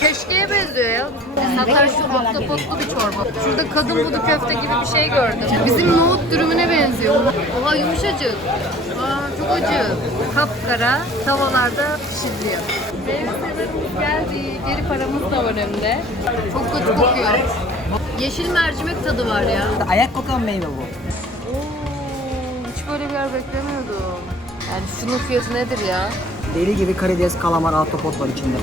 keşkeye benziyor ya. Hatta şu oktopotlu bir çorba. Şurada kadın budu köfte gibi bir şey gördüm. Bizim nohut dürümüne benziyor. Oha yumuşacık. Aa, çok acı. Kapkara tavalarda pişiriliyor. Meyvelerimiz geldi. Geri paramız da var önümde. Çok kötü kokuyor. Yeşil mercimek tadı var ya. Ayak kokan meyve bu. Oo, hiç böyle bir yer beklemiyordum. Yani şunun fiyatı nedir ya? Deli gibi karides, kalamar, ahtapot var içinde.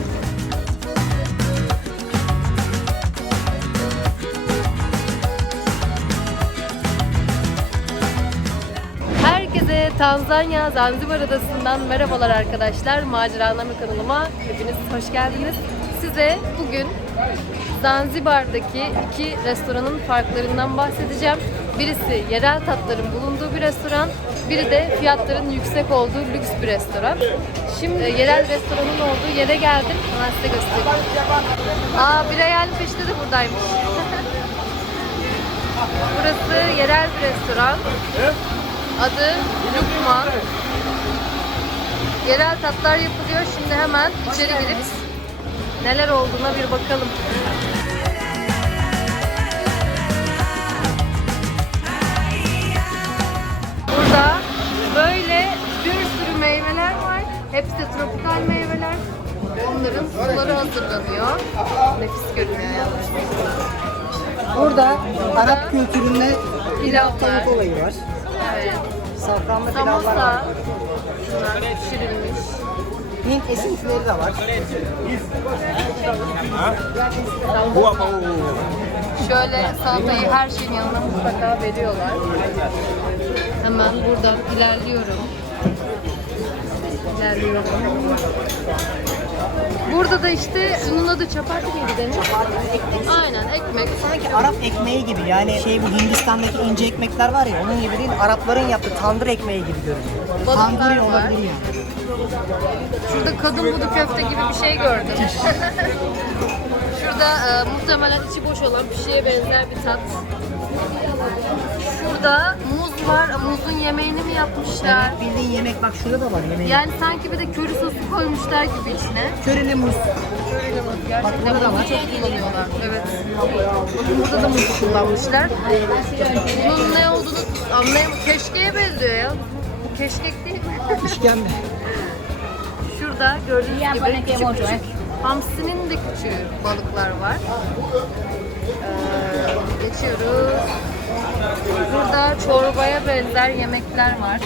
Tanzanya Zanzibar Adası'ndan merhabalar arkadaşlar. Maceraname kanalıma hepiniz hoş geldiniz. Size bugün Zanzibar'daki iki restoranın farklarından bahsedeceğim. Birisi yerel tatların bulunduğu bir restoran, biri de fiyatların yüksek olduğu lüks bir restoran. Şimdi yerel restoranın olduğu yere geldim. Hemen size göstereyim. Aa bir hayalin peşinde de buradaymış. Burası yerel bir restoran. Adı Lukman. Yerel tatlar yapılıyor. Şimdi hemen içeri girip neler olduğuna bir bakalım. Burada böyle bir sürü meyveler var. Hepsi tropikal meyveler. Onların suları hazırlanıyor. Nefis görünüyor yalnız. Burada Arap kültüründe Pilav tavuk olayı var. Evet. Safranlı pilavlar var. Samosa. Şunlar pişirilmiş. Hint esintileri de var. Şöyle salatayı her şeyin yanına mutlaka veriyorlar. Hemen buradan ilerliyorum. İlerliyorum. Burada da işte bunun adı çapati miydi demiş? Aynen ekmek. Sanki Arap ekmeği gibi yani şey bu Hindistan'daki ince ekmekler var ya onun gibi değil Arapların yaptığı tandır ekmeği gibi görünüyor. Balıklar Tanduri var. olabilir yani. Şurada kadın budu köfte gibi bir şey gördüm. Şurada e, muhtemelen içi boş olan bir şeye benzer bir tat. Şurada muz var. Muzun yemeğini mi yapmışlar? Evet, bildiğin yemek bak şurada da var yemeği. Yani sanki bir de köri sosu koymuşlar gibi içine. Körili muz. Körili muz Bak gerçekten burada da muzu var. çok kullanıyorlar. Evet. Bakın burada da muzu kullanmışlar. Bunun ne olduğunu anlayamadım. Keşkeye benziyor ya. Bu keşkek değil mi? İşkembe. Şurada gördüğünüz gibi küçük küçük hamsinin de küçüğü balıklar var. Ee, geçiyoruz. Burada çorbaya benzer yemekler var.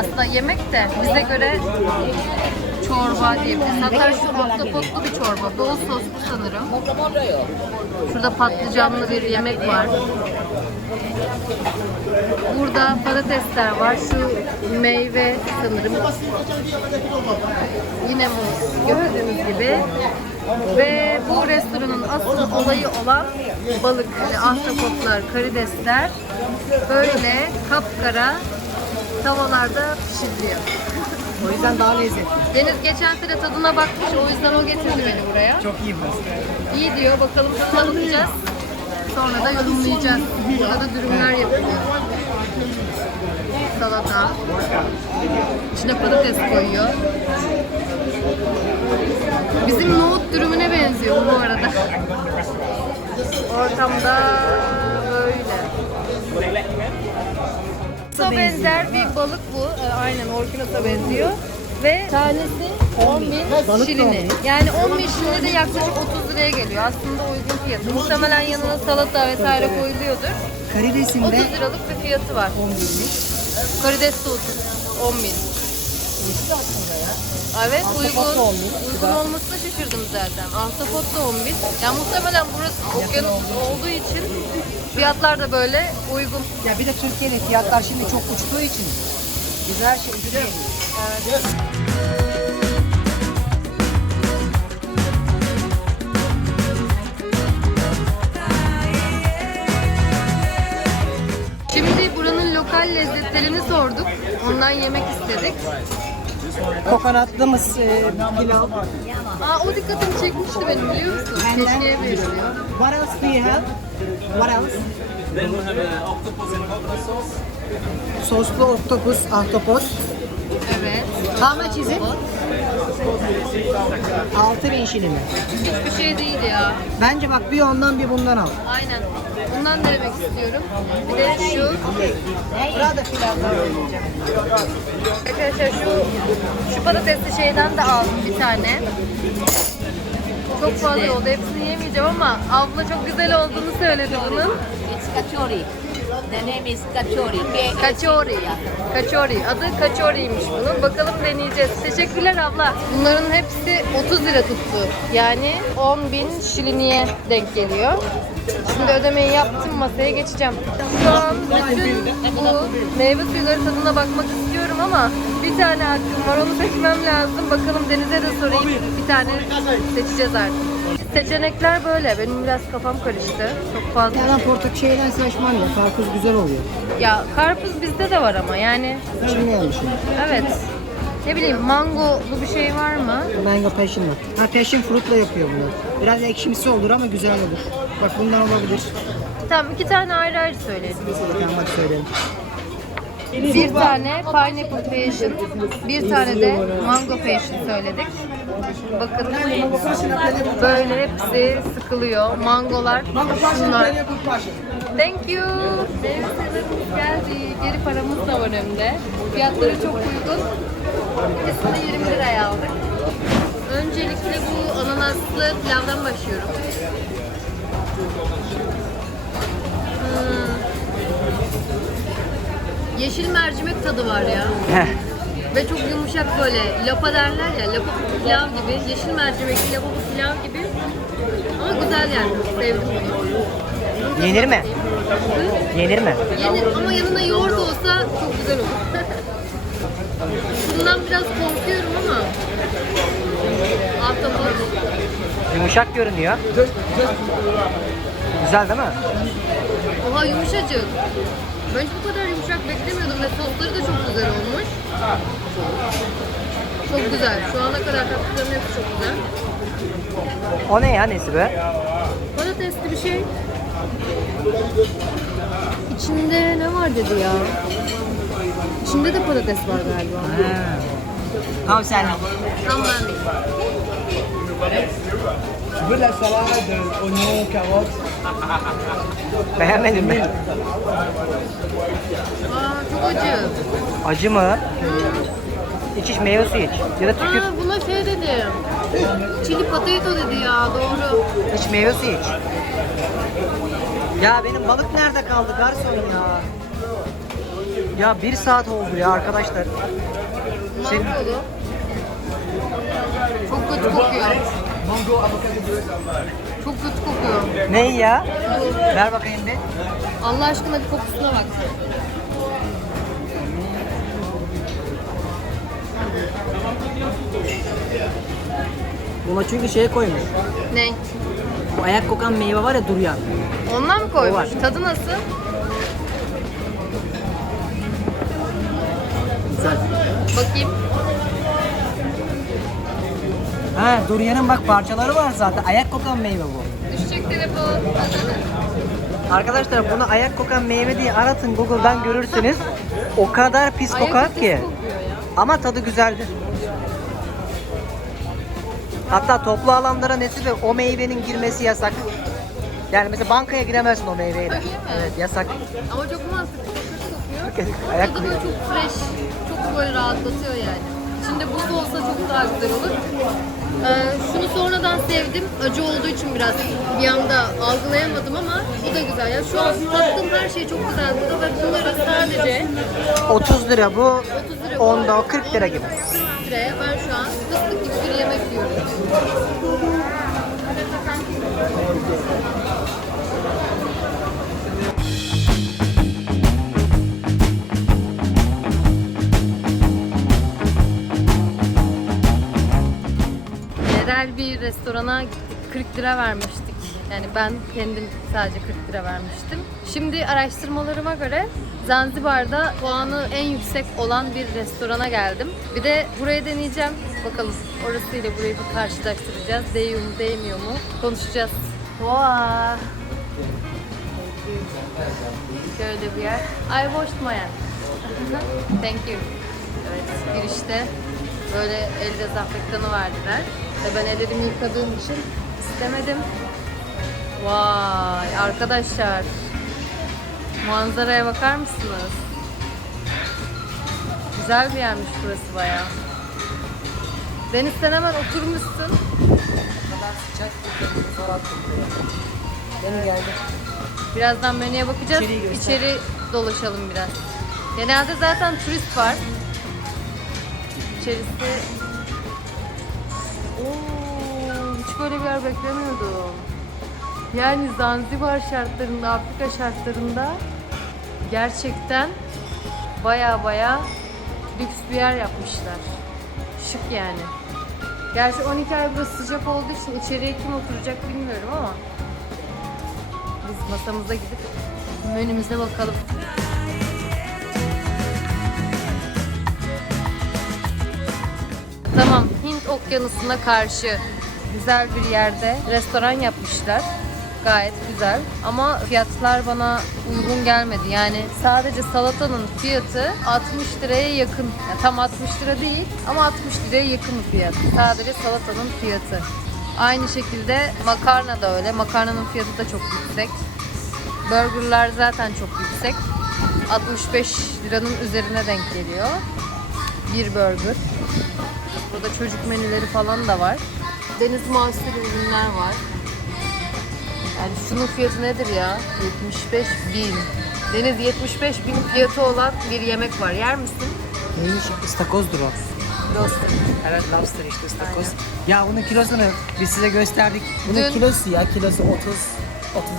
Aslında yemek de bize göre çorba diyebiliriz. Hatta şu oktopotlu bir çorba. Bol soslu sanırım. Şurada patlıcanlı bir yemek var. Burada patatesler var. Şu meyve sanırım. Yine muz gördüğünüz gibi. Ve bu restoranın asıl olayı olan balık, yani ahtapotlar, karidesler böyle kapkara tavalarda pişiriliyor. O yüzden daha lezzetli. Deniz geçen sene tadına bakmış, o yüzden o getirdi beni buraya. Çok iyi burası. İyi diyor, bakalım tadına bakacağız. Sonra da yorumlayacağız. Burada da dürümler yapılıyor. Salata. İçine patates koyuyor. Bizim nohut dürümüne benziyor bu arada. Ortamda böyle. Orkinota benzer bir balık bu. Ee, Aynen orkinota benziyor. Ve tanesi 10 bin şilini. 10 bin. Yani 10 bin şilini de yaklaşık 30 liraya geliyor. Aslında uygun fiyatı. Muhtemelen yanına salata vesaire koyuluyordur. 30 Karidesinde liralık bir fiyatı var. 10 binmiş. Karides de 30. 10 bin. Evet uygun. da 10 bin. Uygun olmasına şaşırdım zaten. Ahtapot da 10 bin. Yani muhtemelen burası okyanus olduğu için fiyatlar da böyle uygun. Ya bir de Türkiye'de fiyatlar şimdi çok uçtuğu için bize her şey ucuz geliyor. Şimdi buranın lokal lezzetlerini sorduk. Ondan yemek istedik. Kokonatlı mıs e, pilav. Aa o dikkatimi çekmişti benim biliyor musun? And then- Keşkeye benziyor. What else do you have? What else? Then we have uh, octopus and okra sauce. Soslu oktopus, ahtapot. Evet. How much is it? 6000 şilimi. Hiçbir şey değil ya. Bence bak bir ondan bir bundan al. Aynen. Bundan denemek istiyorum. Bir de şu. Burada oynayacağım. Arkadaşlar şu şu patatesli şeyden de aldım bir tane. Çok fazla oldu. Hepsini yemeyeceğim ama abla çok güzel olduğunu söyledi bunun. It's kachori. The name is kachori. K- Kaçori. Kaçori. Adı Kaçori'ymiş bunun. Bakalım deneyeceğiz. Teşekkürler abla. Bunların hepsi 30 lira tuttu. Yani 10 bin şiliniye denk geliyor. Şimdi ödemeyi yaptım masaya geçeceğim. Şu an bütün bu meyve suyları tadına bakmak istiyorum ama bir tane hakkım var onu seçmem lazım. Bakalım Deniz'e de sorayım. Bir tane seçeceğiz artık. Seçenekler böyle. Benim biraz kafam karıştı. Çok fazla. Ya ben portak şeyden seçmem ya. Karpuz güzel oluyor. Ya karpuz bizde de var ama yani Şimdi yanlışım. Evet. Ne bileyim mangolu bir şey var mı? Mango passion var. Ha passion fruit'la yapıyor bunu. Biraz ekşimsi olur ama güzel olur. Bak bundan olabilir. Tamam iki tane ayrı ayrı söyleyelim. Tamam hadi söyleyelim. Bir tane pineapple passion, bir tane de mango passion söyledik. Bakın böyle hepsi sıkılıyor. Mangolar şunlar. Thank you. Meyve geldi. Geri paramız da var önde. Fiyatları çok uygun. İkisini 20 liraya aldık. Öncelikle bu ananaslı pilavdan başlıyorum. Hmm. Yeşil mercimek tadı var ya. Ve çok yumuşak böyle lapa derler ya lapa pilav gibi. Yeşil mercimekli lapa pilav gibi. Ama güzel yani. Sevdim bunu. Yenir mi? Hı? Yenir mi? Yenir ama yanına yoğurt olsa çok güzel olur. Bundan biraz korkuyorum ama. Ahtapot. Yumuşak görünüyor. Güzel değil mi? Oha yumuşacık. Ben hiç bu kadar yumuşak beklemiyordum ve sosları da çok güzel olmuş. Çok güzel. Şu ana kadar tatlıların hepsi çok güzel. O ne ya nesi be? Patatesli bir şey. İçinde ne var dedi ya? İçinde de patates var galiba. Tam sen. Tam ben değil. Tu veux de la salade, oignon, carottes Beğenmedin mi? Aa çok acı. Acı mı? İç iç meyve suyu iç. Ya da tükür. Aa buna şey dedi. Chili potato dedi ya doğru. İç meyve suyu iç. Ya benim balık nerede kaldı garson ya? Ya bir saat oldu ya arkadaşlar. Mangolu. Çok kötü kokuyor. Çok kötü kokuyor. Ne ya? Ver bakayım bir. Allah aşkına bir kokusuna bak. Buna çünkü şey koymuş. Ne? Bu ayak kokan meyve var ya duruyan. Ondan mı koymuş? O var. Tadı nasıl? Güzel. Bakayım. Ha duryanın bak parçaları var zaten. Ayak kokan meyve bu. Düşecek telefon. Arkadaşlar bunu ayak kokan meyve diye aratın Google'dan görürsünüz. O kadar pis Ayak kokar ki. kokuyor ya. Ama tadı güzeldir. Hatta toplu alanlara nesi de o meyvenin girmesi yasak. Yani mesela bankaya giremezsin o meyveyle. Öyle mi? Evet yasak. Ama çok mantıklı. Çok kokuyor. Ayak Tadı böyle çok fresh. Çok böyle rahatlatıyor yani. İçinde buz olsa çok daha güzel olur. Ee, şunu sonradan sevdim. Acı olduğu için biraz bir anda algılayamadım ama bu da güzel. Ya şu an tattığım her şey çok güzel burada ve bunları sadece 30 lira bu. 30 lira. Onda o 40 lira gibi. 40 liraya ben şu an fıstık gibi bir yemek yiyorum. Yerel bir restorana gittik. 40 lira vermiştik. Yani ben kendim sadece 40 lira vermiştim. Şimdi araştırmalarıma göre Zanzibar'da puanı en yüksek olan bir restorana geldim. Bir de burayı deneyeceğim. Bakalım orasıyla burayı bir karşılaştıracağız. Değiyor mu değmiyor mu konuşacağız. Oha. Şöyle bir yer. I washed my hands. Thank you. Evet, girişte böyle el dezenfektanı verdiler. Ve ben ellerimi yıkadığım için istemedim. Vay arkadaşlar. Manzaraya bakar mısınız? Güzel bir yermiş burası bayağı. Deniz sen hemen oturmuşsun. Benim geldi. Birazdan menüye bakacağız. İçeri dolaşalım biraz. Genelde zaten turist var. İçerisi... Oo, hiç böyle bir yer beklemiyordum. Yani Zanzibar şartlarında, Afrika şartlarında gerçekten baya baya lüks bir yer yapmışlar. Şık yani. Gerçi 12 ay burası sıcak olduğu için içeriye kim oturacak bilmiyorum ama biz masamıza gidip menümüze bakalım. Tamam, Hint okyanusuna karşı güzel bir yerde restoran yapmışlar. Gayet güzel ama fiyatlar bana uygun gelmedi. Yani sadece salatanın fiyatı 60 liraya yakın. Yani tam 60 lira değil ama 60 liraya yakın bir fiyat. Sadece salatanın fiyatı. Aynı şekilde makarna da öyle. Makarnanın fiyatı da çok yüksek. Burgerlar zaten çok yüksek. 65 liranın üzerine denk geliyor. Bir burger. Burada çocuk menüleri falan da var. Deniz mahsulü ürünler var. Yani şunun fiyatı nedir ya? 75 bin. Deniz 75 bin fiyatı olan bir yemek var. Yer misin? Neymiş? İstakozdur o. Dostum. Evet lobster işte ıstakoz. Ya bunun kilosunu biz size gösterdik. Bunun Dün- kilosu ya kilosu 30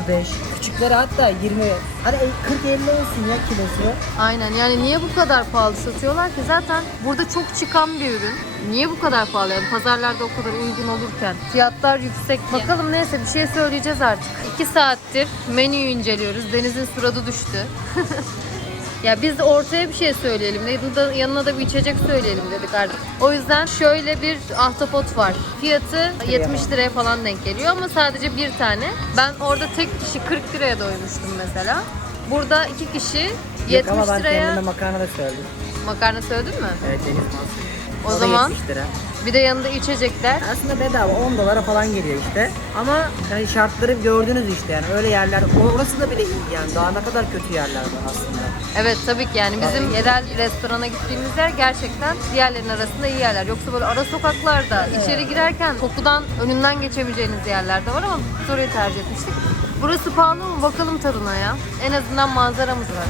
35. Küçükleri hatta 20. Hadi 40 50 olsun ya kilosu. Aynen yani niye bu kadar pahalı satıyorlar ki zaten burada çok çıkan bir ürün. Niye bu kadar pahalı yani pazarlarda o kadar uygun olurken fiyatlar yüksek. Bakalım neyse bir şey söyleyeceğiz artık. 2 saattir menüyü inceliyoruz. Deniz'in suradı düştü. ya biz de ortaya bir şey söyleyelim. Yanında, yanına da bir içecek söyleyelim dedik artık. O yüzden şöyle bir ahtapot var. Fiyatı 70 liraya falan denk geliyor ama sadece bir tane. Ben orada tek kişi 40 liraya doymuştum mesela. Burada iki kişi 70 Yok ama ben liraya kendime makarna da söyledim. makarna söyledin mi? Evet deniz mahsulü. O zaman 70 lira. bir de yanında içecekler. Aslında bedava 10 dolara falan geliyor işte. Ama yani şartları gördünüz işte yani öyle yerler. Orası da bile iyi yani. Daha ne kadar kötü yerler var aslında. Evet tabii ki yani bizim yerel restorana gittiğimiz yer gerçekten diğerlerinin arasında iyi yerler. Yoksa böyle ara sokaklarda içeri girerken kokudan önünden geçemeyeceğiniz yerler de var ama biz orayı tercih etmiştik. Burası pahalı mı? Bakalım tadına ya. En azından manzaramız var.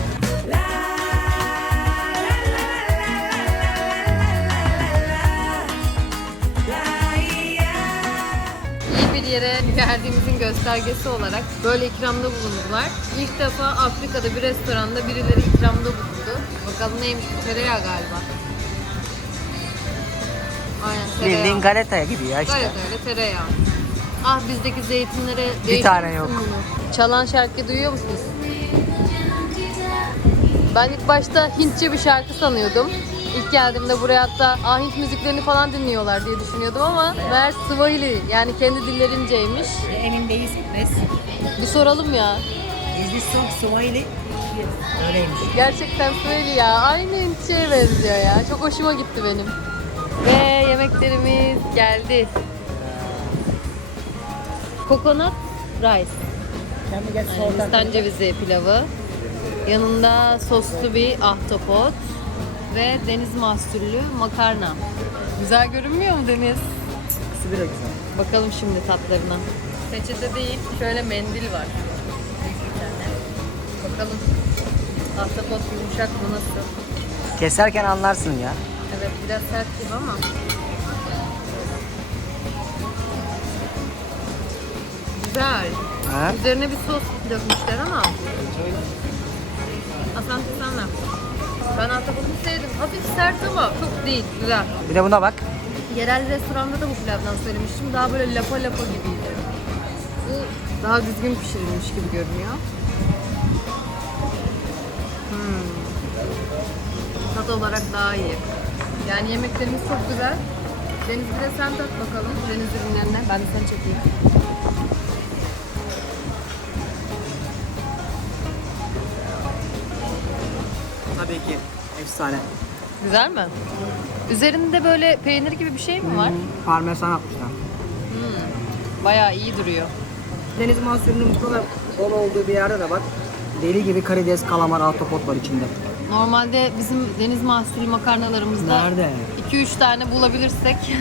İyi bir yere geldiğimizin göstergesi olarak böyle ikramda bulundular. İlk defa Afrika'da bir restoranda birileri ikramda bulundu. Bakalım neymiş bu tereyağı galiba. Aynen tereyağı. Bildiğin galeta gibi ya işte. Öyle tereyağı. Ah bizdeki zeytinlere Bir tane yok. bunu. Çalan şarkı duyuyor musunuz? Ben ilk başta Hintçe bir şarkı sanıyordum. İlk geldiğimde buraya hatta ah Hint müziklerini falan dinliyorlar diye düşünüyordum ama meğer Swahili yani kendi dillerinceymiş. Emin değilsin. Bir soralım ya. Is this song Swahili? Öyleymiş. Gerçekten Swahili ya. Aynı Hintçe'ye benziyor ya. Çok hoşuma gitti benim. Ve yemeklerimiz geldi. Coconut rice. Can we get Yani salt and Hindistan cevizi pilavı. Yanında soslu bir ahtapot ve deniz mahsullü makarna. Güzel görünmüyor mu Deniz? Su bile güzel. Bakalım şimdi tatlarına. Peçete değil, şöyle mendil var. Bakalım. Ahtapot yumuşak mı nasıl? Keserken anlarsın ya. Evet biraz sert gibi ama. Güzel. Ha? Üzerine bir sos dökmüşler ama. Asante sana. Ben ahtapotu sevdim. Hafif sert ama çok değil. Güzel. Bir de buna bak. Yerel restoranda da bu pilavdan söylemiştim. Daha böyle lapa lapa gibiydi. Bu daha düzgün pişirilmiş gibi görünüyor. Hmm. Tat olarak daha iyi. Yani yemeklerimiz çok güzel. Deniz bir de sen tat bakalım deniz ürünlerine. Ben de seni çekeyim. Efsane. Güzel mi? Üzerinde böyle peynir gibi bir şey mi var? Parmesan atmışlar. Bayağı iyi duruyor. Deniz mahsulünün bu kadar bol olduğu bir yerde de bak. Deli gibi karides, kalamar, ahtapot var içinde. Normalde bizim deniz mahsulü makarnalarımızda Nerede? 2-3 tane bulabilirsek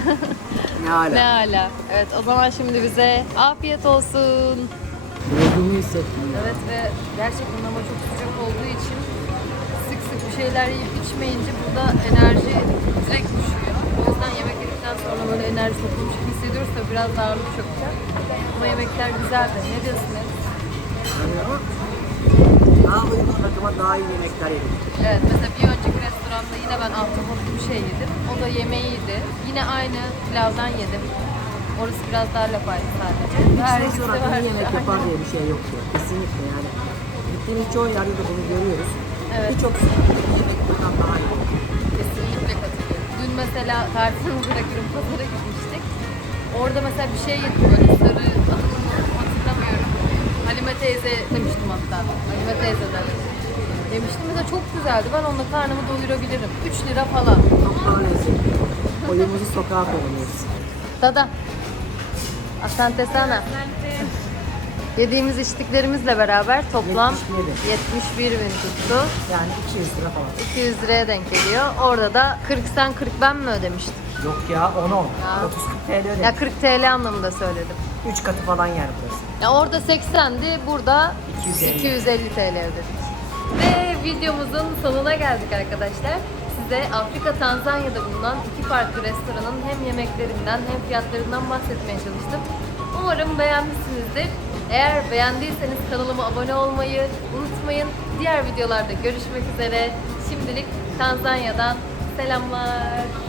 Ne hala? ne hala. Evet o zaman şimdi bize afiyet olsun. Doyduğumu hissettim. Evet ve gerçekten ama şeyler yiyip içmeyince burada enerji direkt düşüyor. O yüzden yemek yedikten sonra böyle enerji toplamış gibi hissediyoruz tabii biraz daha ağırlık çökecek. Ama yemekler güzeldi. Ne diyorsunuz? Daha uygun rakıma daha iyi yemekler yedik. Evet mesela bir önceki restoranda yine ben ahtapot bir şey yedim. O da yemeğiydi. Yine aynı pilavdan yedim. Orası biraz daha lapaydı sadece. Her ikisi de yemek yapar diye bir şey yok ya. Kesinlikle yani. Gittiğimiz çoğu yerde de bunu görüyoruz. Evet. Birçok yemek buradan daha iyi. Kesinlikle katılıyorum. Dün mesela tartını bırakırım pazara gitmiştik. Orada mesela bir şey yedim böyle sarı adını hatırlamıyorum. Halime teyze demiştim hatta. Halime teyzeden. Yemiştim mesela çok güzeldi. Ben onunla karnımı doyurabilirim. 3 lira falan. Daha lezzetli. Oyumuzu sokağa koyuyoruz. Dada. Asante sana. Yediğimiz içtiklerimizle beraber toplam 77. 71 bin tuttu. Yani 200 lira falan. 200 liraya denk geliyor. Orada da 40 sen 40 ben mi ödemiştim? Yok ya 10 10. Ya. 30 TL ödedik. Ya 40 TL anlamında söyledim. 3 katı falan yer burası. Ya orada 80'di, burada 250. 250 TL ödedik. Ve videomuzun sonuna geldik arkadaşlar. Size Afrika Tanzanya'da bulunan iki farklı restoranın hem yemeklerinden hem fiyatlarından bahsetmeye çalıştım. Umarım beğenmişsinizdir. Eğer beğendiyseniz kanalıma abone olmayı unutmayın. Diğer videolarda görüşmek üzere. Şimdilik Tanzanya'dan selamlar.